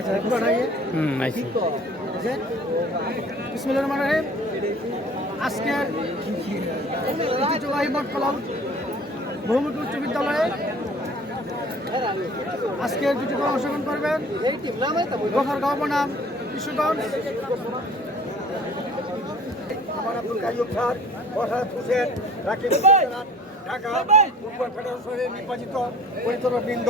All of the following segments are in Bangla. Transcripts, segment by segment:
আছে পুরোটাই হুম আইছি বিসমিল্লাহির রহমানির রহিম আজকের ঐতিহ্যবাহী বহুমুখী উচ্চ বিদ্যালয়ে আজকের দুটি অংশগ্রহণ করবেন গোফরগাঁও বনাম কিশোরগঞ্জ আমার আব্দুল কাইয়ুব স্যার ফরহাদ হোসেন রাকিব হোসেন, ঢাকা ফুটবল ফেডারেশনের নির্বাচিত পরিচালকবৃন্দ।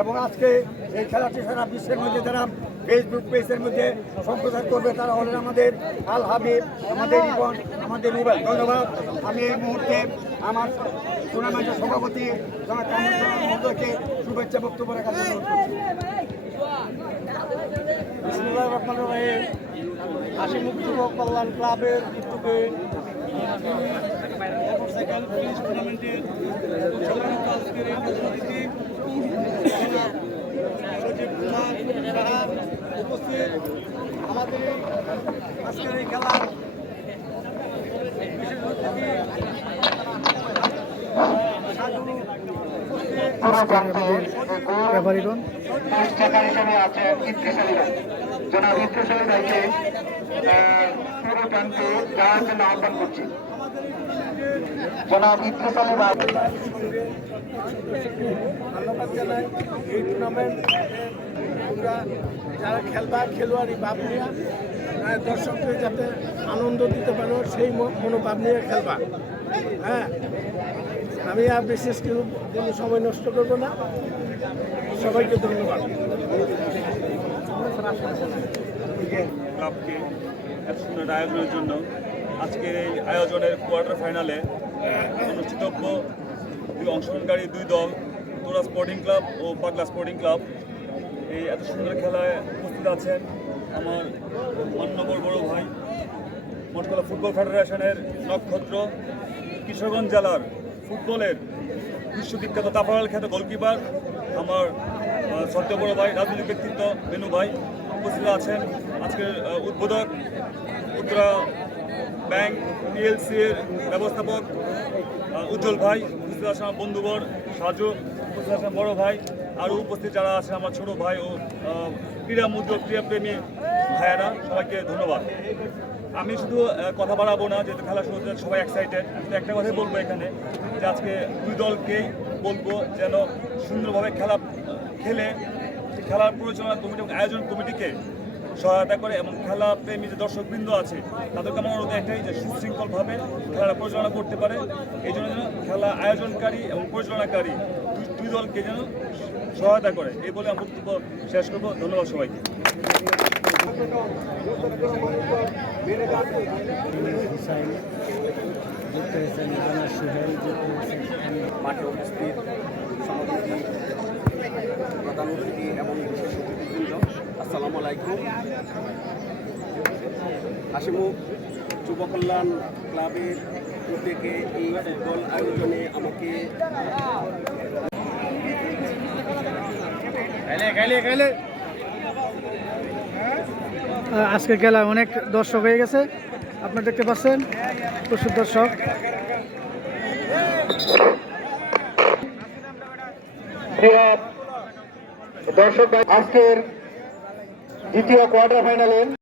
এবং আজকে এই খেলাটি সারা বিশ্বের মধ্যে যারা ফেসবুক পেজের মধ্যে সম্প্রচার করবে, তারা হলেন আমাদের আল হাবিব, আমাদের রিবন আমাদের রুবেল। ধন্যবাদ। আমি এই মুহূর্তে আমার টুর্নামেন্টের সভাপতি মহোদয়কে শুভেচ্ছা বক্তব্য রাখার জন্য হাসি যুব কল্যাণ ক্লাবের উদ্যোগে মোটরসাইকেল পুলিশ টুর্নামেন্টের আজকের এই প্রধান অতিথি সচিব কুমার সাহা উপস্থিত আমাদের এই আজকের এই খেলার বিশেষ অতিথি সাধু ব্যবহারীগণ। চেকার হিসেবে আছেন ইত্রিশালী ভাই জনাব ইত্রিশালী ভাইকে পুরো প্রান্তে যাওয়ার জন্য আহ্বান করছি। জনাব ইত্রিশালী ভাই। এই টুর্নামেন্ট আমরা যারা খেলবা খেলোয়াড়ি ভাব নিয়ে দর্শককে যাতে আনন্দ দিতে পারো সেই ম- মনোভাব নিয়ে খেলবা। হ্যাঁ? আমি আর বিশেষ কিছু কোনো সময় নষ্ট করব না। সবাইকে ধন্যবাদ। এত সুন্দর আয়োজনের জন্য আজকের এই আয়োজনের কোয়ার্টার ফাইনালে অনুষ্ঠিতব্য দুই অংশগ্রহণকারী দুই দল, তোরা স্পোর্টিং ক্লাব ও পাগলা স্পোর্টিং ক্লাব। এই এত সুন্দর খেলায় উপস্থিত আছেন আমার মান্যবর বড় ভাই মঠকলা ফুটবল ফেডারেশনের নক্ষত্র কিশোরগঞ্জ জেলার ফুটবলের বিশ্ববিখ্যাত তাপাড়াল খ্যাত গোলকিপার আমার আহ, সত্য বড় ভাই রাজনৈতিক ব্যক্তিত্ব বেনু ভাই উপস্থিত আছেন। আজকের উদ্বোধক উত্তরা ব্যাংক পিএলসি এর ব্যবস্থাপক উজ্জ্বল ভাই উপস্থিত আছেন আমার বন্ধুবর সাজু উপস্থিত আছেন বড় ভাই আরও উপস্থিত যারা আছে আমার ছোট ভাই ও ক্রীড়া মুদ্রক ক্রীড়াপ্রেমী ভাইয়েরা সবাইকে ধন্যবাদ। আমি শুধু কথা বাড়াবো না, যেহেতু খেলা শুরু হচ্ছে সবাই এক্সাইটেড শুধু একটা কথাই বলব এখানে, যে আজকে দুই দলকেই বলব যেন সুন্দরভাবে খেলা, খেলে, খেলার পরিচালনা কমিটি এবং আয়োজন কমিটিকে সহায়তা করে এবং খেলা প্রেমী যে দর্শকবৃন্দ আছে, তাদেরকে আমার অনুরোধ একটাই যে সুশৃঙ্খলভাবে খেলাটা পরিচালনা করতে পারে। এই জন্য যেন খেলা আয়োজনকারী এবং পরিচালনাকারী দুই- দুই দলকে যেন সহায়তা করে। এই বলে আমি বক্তব্য শেষ করব। ধন্যবাদ সবাইকে। মাঠে উপস্থিত সভাপতি প্রধান অতিথি এবং বিশেষ অতিথিবৃন্দ আসসালামু আলাইকুম হাসিমুখ যুব কল্যাণ ক্লাবের উদ্যোগে এই ফুটবল আয়োজনে আমাকে আজকের খেলা। অনেক দর্শক হয়ে গেছে। আপনারা দেখতে পাচ্ছেন প্রচুর দর্শক। দর্শক আজকের দ্বিতীয় কোয়ার্টার ফাইনালে